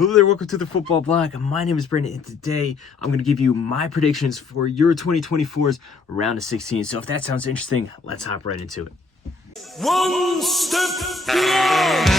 Hello there, welcome to the Football Bloc. My name is Brandon, and today I'm going to give you my predictions for Euro 2024's round of 16. So if that sounds interesting, let's hop right into it. One step beyond.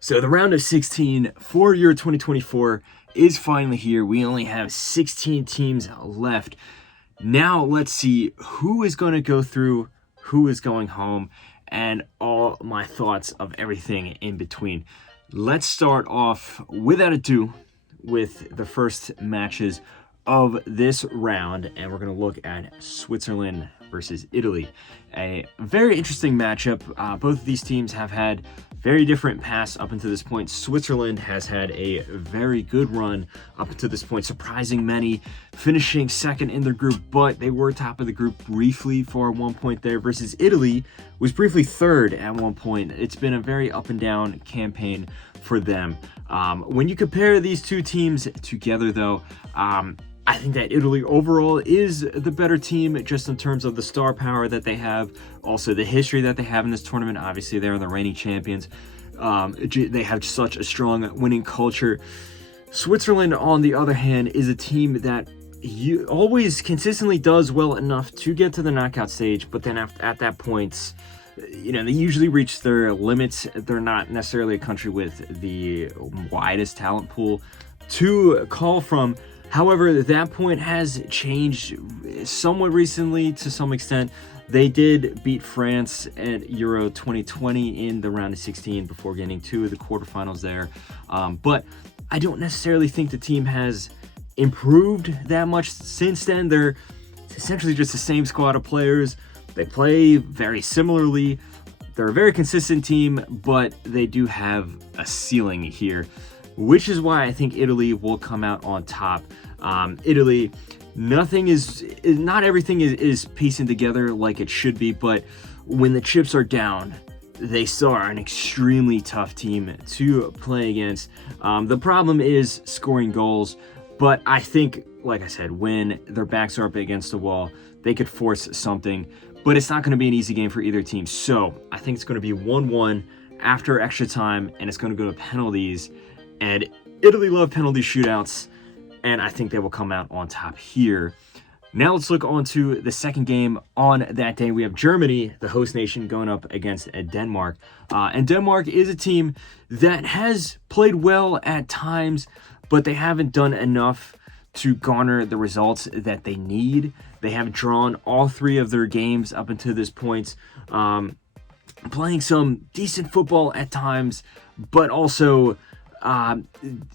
So the round of 16 for Euro 2024 is finally here. We only have 16 teams left. Now let's see who is going to go through, who is going home, and all my thoughts of everything in between. Let's start off, without ado, with the first matches of this round, and we're going to look at Switzerland versus Italy. A very interesting matchup. Both of these teams have had very different paths up until this point. Switzerland has had a very good run up until this point, surprising many, finishing second in their group, but they were top of the group briefly for 1 point there, versus Italy was briefly third at 1 point. It's been a very up and down campaign for them. When you compare these two teams together, though, I think that Italy overall is the better team, just in terms of the star power that they have, also the history that they have in this tournament. Obviously, they're the reigning champions. They have such a strong winning culture. Switzerland, on the other hand, is a team that always consistently does well enough to get to the knockout stage, but then at that point, they usually reach their limits. They're not necessarily a country with the widest talent pool to call from. However, that point has changed somewhat recently to some extent. They did beat France at Euro 2020 in the round of 16 before getting to the quarterfinals there. But I don't necessarily think the team has improved that much since then. They're essentially just the same squad of players. They play very similarly. They're a very consistent team, but they do have a ceiling here, which is why I think Italy will come out on top. Italy, not everything is piecing together like it should be, but when the chips are down, they still are an extremely tough team to play against. The problem is scoring goals, but I think, like I said, when their backs are up against the wall, they could force something, but it's not going to be an easy game for either team. So I think it's going to be 1-1 after extra time, and it's going to go to penalties. And Italy love penalty shootouts, and I think they will come out on top here. Now let's look on to the second game on that day. We have Germany, the host nation, going up against Denmark. And Denmark is a team that has played well at times, but they haven't done enough to garner the results that they need. They have drawn all three of their games up until this point, playing some decent football at times, but also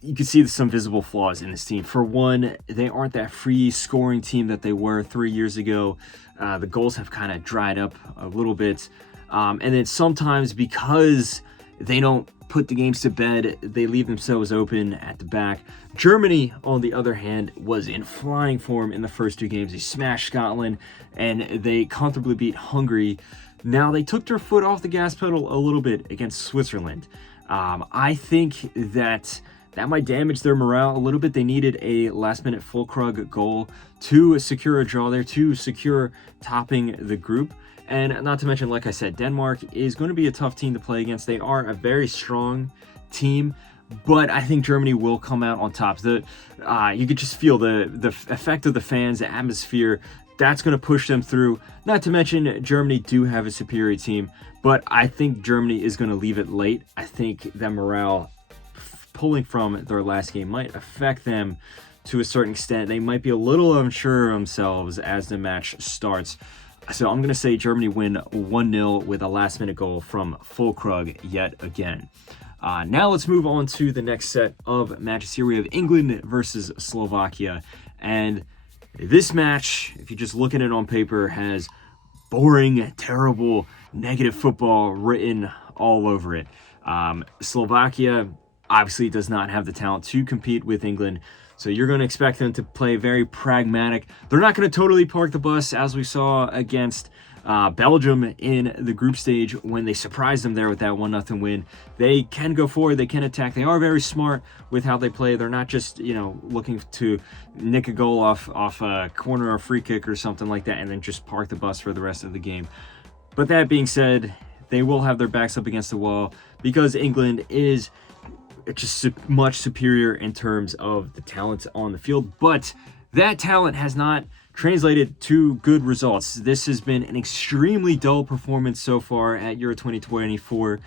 you can see some visible flaws in this team. For one, they aren't that free scoring team that they were 3 years ago. The goals have kind of dried up a little bit. And then sometimes, because they don't put the games to bed, they leave themselves open at the back. Germany, on the other hand, was in flying form in the first two games. They smashed Scotland and they comfortably beat Hungary. Now they took their foot off the gas pedal a little bit against Switzerland. I think that might damage their morale a little bit. They needed a last-minute Füllkrug goal to secure a draw there, to secure topping the group. And not to mention, like I said, Denmark is going to be a tough team to play against. They are a very strong team, but I think Germany will come out on top. You could just feel the effect of the fans, the atmosphere. That's going to push them through. Not to mention, Germany do have a superior team, but I think Germany is going to leave it late. I think that morale pulling from their last game might affect them to a certain extent. They might be a little unsure of themselves as the match starts. So I'm going to say Germany win 1-0 with a last-minute goal from Füllkrug yet again. Now let's move on to the next set of matches here. We have England versus Slovakia. And this match, if you just look at it on paper, has boring, terrible, negative football written all over it. Slovakia obviously does not have the talent to compete with England. So you're going to expect them to play very pragmatic. They're not going to totally park the bus, as we saw against Belgium in the group stage when they surprised them there with that 1-0 win. They can go forward, they can attack. They are very smart with how they play. They're not just, looking to nick a goal off a corner or free kick or something like that and then just park the bus for the rest of the game. But that being said, they will have their backs up against the wall because England is just much superior in terms of the talent on the field. But that talent has not translated to good results. This has been an extremely dull performance so far at Euro 2024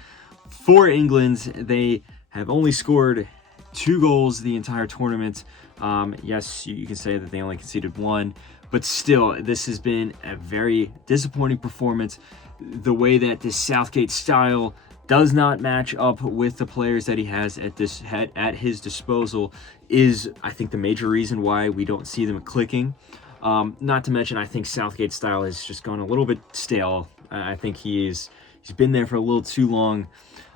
for England. They have only scored 2 goals the entire tournament. Yes, you can say that they only conceded 1, but still, this has been a very disappointing performance. The way that this Southgate style does not match up with the players that he has at his disposal is, I think, the major reason why we don't see them clicking. Not to mention, I think Southgate's style has just gone a little bit stale. I think he's been there for a little too long.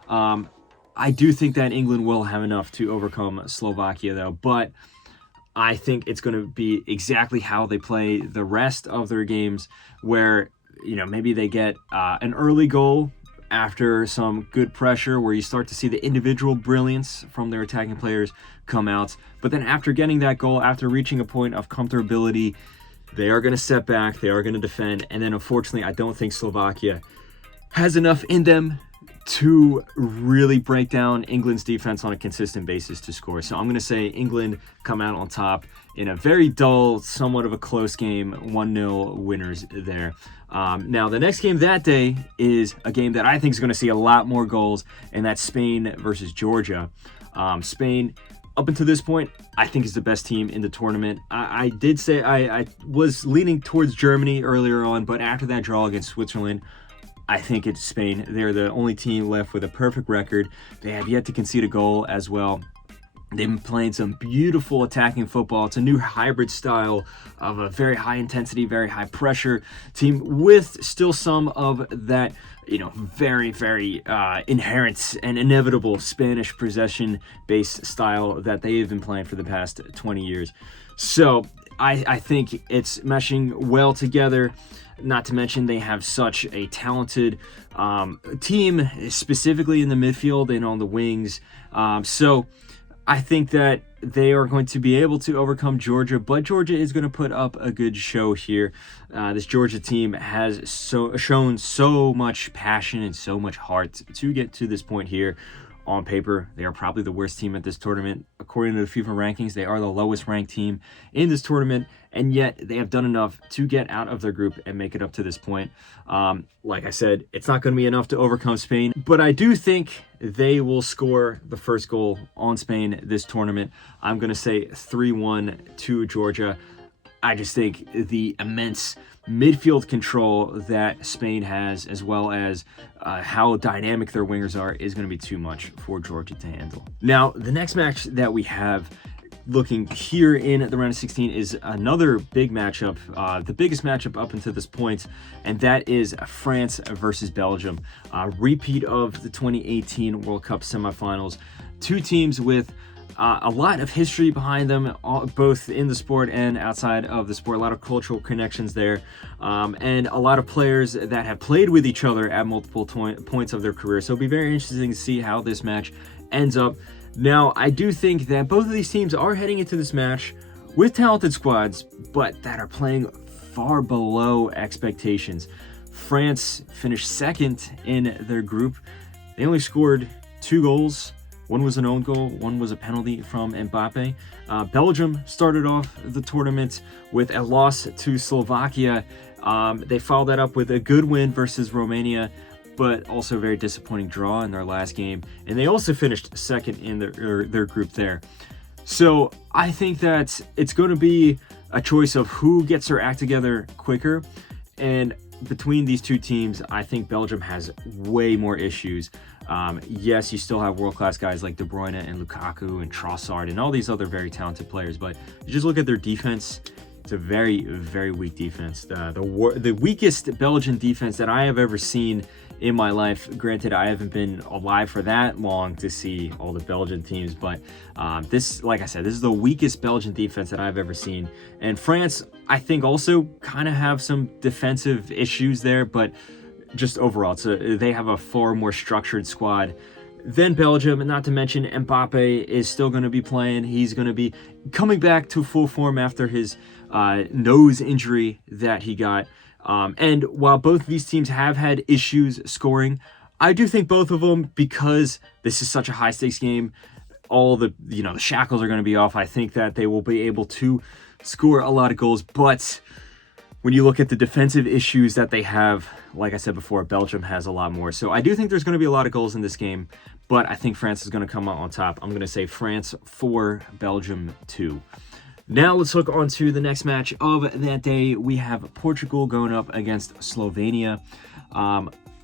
I do think that England will have enough to overcome Slovakia, though, but I think it's going to be exactly how they play the rest of their games, where maybe they get an early goal after some good pressure, where you start to see the individual brilliance from their attacking players come out. But then after getting that goal, after reaching a point of comfortability, they are going to step back, they are going to defend, and then unfortunately, I don't think Slovakia has enough in them to really break down England's defense on a consistent basis to score. So I'm going to say England come out on top in a very dull, somewhat of a close game, 1-0 winners there. Now, the next game that day is a game that I think is going to see a lot more goals, and that's Spain versus Georgia. Spain, up until this point, I think is the best team in the tournament. I did say I was leaning towards Germany earlier on, but after that draw against Switzerland, I think it's Spain. They're the only team left with a perfect record. They have yet to concede a goal as well. They've been playing some beautiful attacking football. It's a new hybrid style of a very high intensity, very high pressure team with still some of that, very, very inherent and inevitable Spanish possession-based style that they've been playing for the past 20 years. So I think it's meshing well together. Not to mention they have such a talented team, specifically in the midfield and on the wings. So I think that they are going to be able to overcome Georgia, but Georgia is going to put up a good show here. This Georgia team has shown so much passion and so much heart to get to this point here. On paper, they are probably the worst team at this tournament. According to the FIFA rankings, they are the lowest ranked team in this tournament, and yet they have done enough to get out of their group and make it up to this point. Like I said, it's not going to be enough to overcome Spain, but I do think they will score the first goal on Spain this tournament. I'm going to say 3-1 to Georgia. I just think the immense midfield control that Spain has, as well as how dynamic their wingers are, is going to be too much for Georgia to handle. Now, the next match that we have looking here in the round of 16 is another big matchup, the biggest matchup up until this point, and that is France versus Belgium. Repeat of the 2018 World Cup semifinals. Two teams with a lot of history behind them, both in the sport and outside of the sport. A lot of cultural connections there, and a lot of players that have played with each other at multiple points of their career. So it'll be very interesting to see how this match ends up. Now, I do think that both of these teams are heading into this match with talented squads, but that are playing far below expectations. France finished second in their group. They only scored 2 goals. One was an own goal, one was a penalty from Mbappe. Belgium started off the tournament with a loss to Slovakia. They followed that up with a good win versus Romania, but also a very disappointing draw in their last game. And they also finished second in their group there. So I think that it's going to be a choice of who gets their act together quicker. And between these two teams, I think Belgium has way more issues. Yes, you still have world-class guys like De Bruyne and Lukaku and Trossard and all these other very talented players, but you just look at their defense, It's a very, very weak defense. The weakest Belgian defense that I have ever seen in my life. Granted, I haven't been alive for that long to see all the Belgian teams, but this, like I said, this is the weakest Belgian defense that I've ever seen. And France, I think, also kind of have some defensive issues there, but just overall, they have a far more structured squad than Belgium. And not to mention, Mbappe is still going to be playing. He's going to be coming back to full form after his nose injury that he got. And while both of these teams have had issues scoring, I do think both of them, because this is such a high stakes game, all the shackles are going to be off. I think that they will be able to score a lot of goals. But when you look at the defensive issues that they have, like I said before, Belgium has a lot more. So I do think there's going to be a lot of goals in this game, but I think France is going to come out on top. I'm going to say France 4, Belgium 2. Now let's look on to the next match of that day. We have Portugal going up against Slovenia.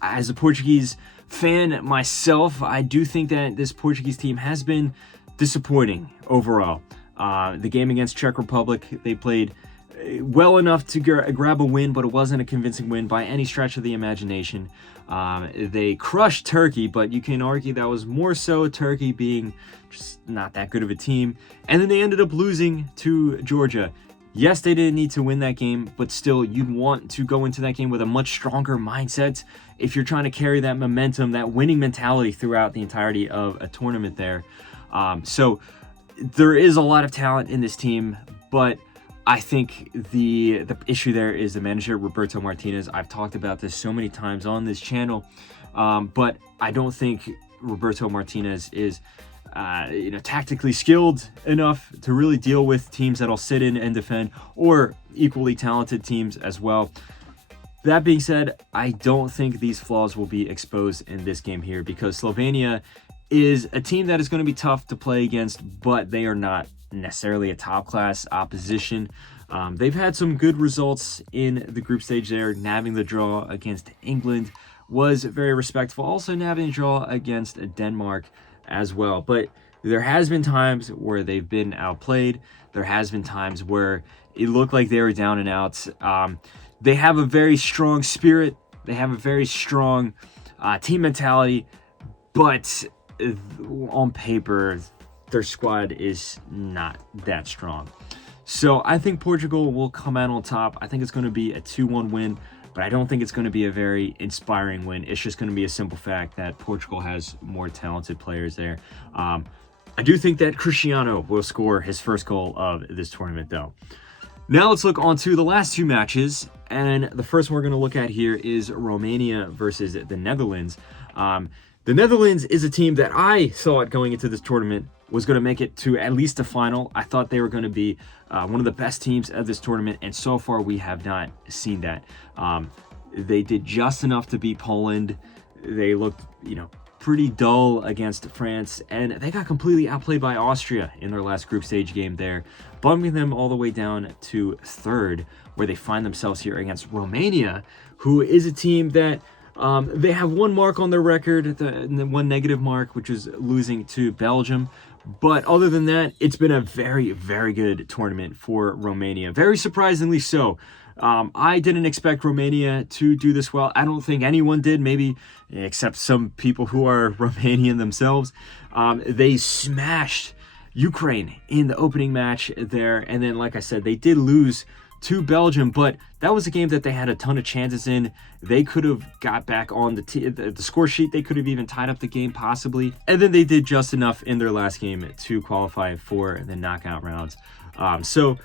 As a Portuguese fan myself, I do think that this Portuguese team has been disappointing overall. The game against Czech Republic, they played well enough to grab a win, but it wasn't a convincing win by any stretch of the imagination. They crushed Turkey, but you can argue that was more so Turkey being just not that good of a team. And then they ended up losing to Georgia. Yes, they didn't need to win that game, but still, you'd want to go into that game with a much stronger mindset if you're trying to carry that momentum, that winning mentality throughout the entirety of a tournament there. So there is a lot of talent in this team, but I think the issue there is the manager, Roberto Martinez. I've talked about this so many times on this channel, but I don't think Roberto Martinez is tactically skilled enough to really deal with teams that'll sit in and defend, or equally talented teams as well. That being said, I don't think these flaws will be exposed in this game here, because Slovenia is a team that is going to be tough to play against, but they are not necessarily a top class opposition. They've had some good results in the group stage there. Nabbing the draw against England was very respectful. Also nabbing the draw against Denmark as well. But there has been times where they've been outplayed. There has been times where it looked like they were down and out. They have a very strong spirit. They have a very strong team mentality, but on paper, their squad is not that strong. So I think Portugal will come out on top. I think it's going to be a 2-1 win, but I don't think it's going to be a very inspiring win. It's just going to be a simple fact that Portugal has more talented players there. I do think that Cristiano will score his first goal of this tournament, though. Now let's look on to the last two matches, and the first one we're going to look at here is Romania versus the Netherlands. The Netherlands is a team that I thought going into this tournament was going to make it to at least a final. I thought they were going to be one of the best teams of this tournament, and so far we have not seen that. They did just enough to beat Poland. They looked, pretty dull against France, and they got completely outplayed by Austria in their last group stage game there, bumping them all the way down to third, where they find themselves here against Romania, who is a team that they have one mark on their record, the one negative mark, which is losing to Belgium. But other than that, it's been a very, very good tournament for Romania. Very surprisingly so. I didn't expect Romania to do this well. I don't think anyone did, maybe except some people who are Romanian themselves. They smashed Ukraine in the opening match there. And then, like I said, they did lose to Belgium, but that was a game that they had a ton of chances in. They could have got back on the score sheet. They could have even tied up the game possibly. And then they did just enough in their last game to qualify for the knockout rounds. So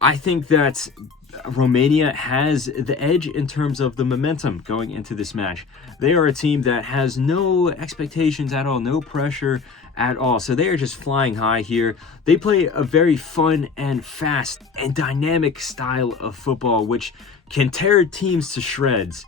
I think that Romania has the edge in terms of the momentum going into this match. They are a team that has no expectations at all, no pressure at all. So they are just flying high here. They play a very fun and fast and dynamic style of football, which can tear teams to shreds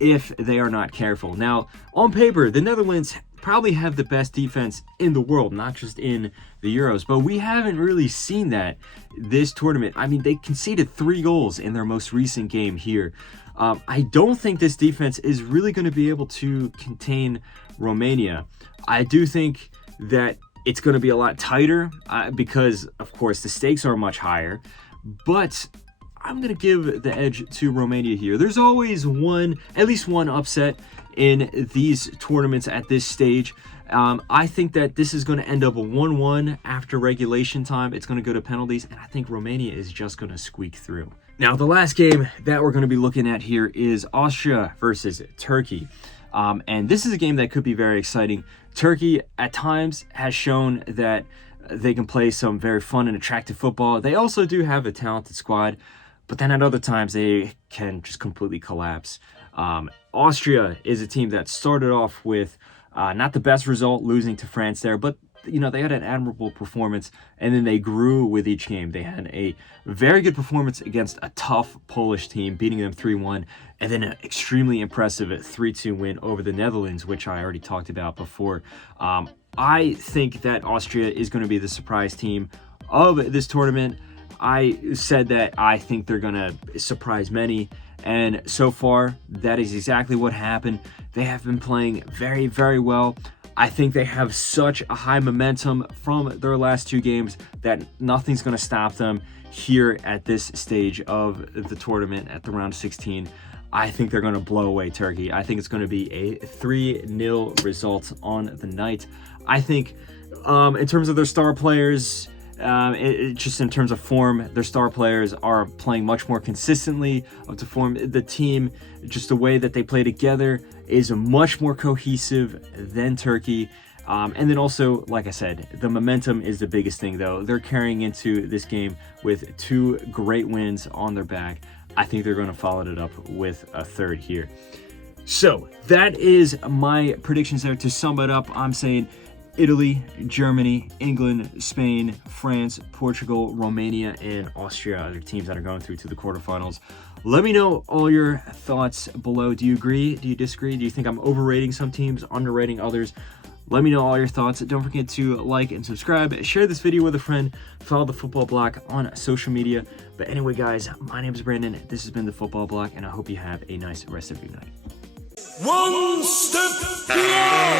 if they are not careful. Now, on paper, the Netherlands probably have the best defense in the world, not just in the Euros, but we haven't really seen that this tournament. I mean, they conceded 3 goals in their most recent game here. I don't think this defense is really going to be able to contain Romania. I do think that it's going to be a lot tighter because, of course, the stakes are much higher, but I'm going to give the edge to Romania here. There's always at least one upset in these tournaments at this stage. I think that this is going to end up a 1-1 after regulation time. It's going to go to penalties, and I think Romania is just going to squeak through. Now, the last game that we're going to be looking at here is Austria versus Turkey. And this is a game that could be very exciting. Turkey, at times, has shown that they can play some very fun and attractive football. They also do have a talented squad, but then at other times, they can just completely collapse. Austria is a team that started off with not the best result, losing to France there, but they had an admirable performance, and then they grew with each game. They had a very good performance against a tough Polish team, beating them 3-1, and then an extremely impressive 3-2 win over the Netherlands, which I already talked about before. I think that Austria is going to be the surprise team of this tournament. I said that I think they're going to surprise many, and so far, that is exactly what happened. They have been playing very, very well. I think they have such a high momentum from their last 2 games that nothing's going to stop them here at this stage of the tournament at the round of 16. I think they're going to blow away Turkey. I think it's going to be a 3-0 result on the night. I think in terms of their star players, just in terms of form, their star players are playing much more consistently up to form. The team, just the way that they play together, is much more cohesive than Turkey. And then also, like I said, the momentum is the biggest thing, though. They're carrying into this game with 2 great wins on their back. I think they're going to follow it up with a third here. So that is my predictions there. To sum it up, I'm saying Italy, Germany, England, Spain, France, Portugal, Romania, and Austria are the teams that are going through to the quarterfinals. Let me know all your thoughts below. Do you agree? Do you disagree? Do you think I'm overrating some teams, underrating others? Let me know all your thoughts. Don't forget to like and subscribe. Share this video with a friend. Follow the Football Bloc on social media. But anyway, guys, my name is Brandon. This has been the Football Bloc, and I hope you have a nice rest of your night. One step beyond.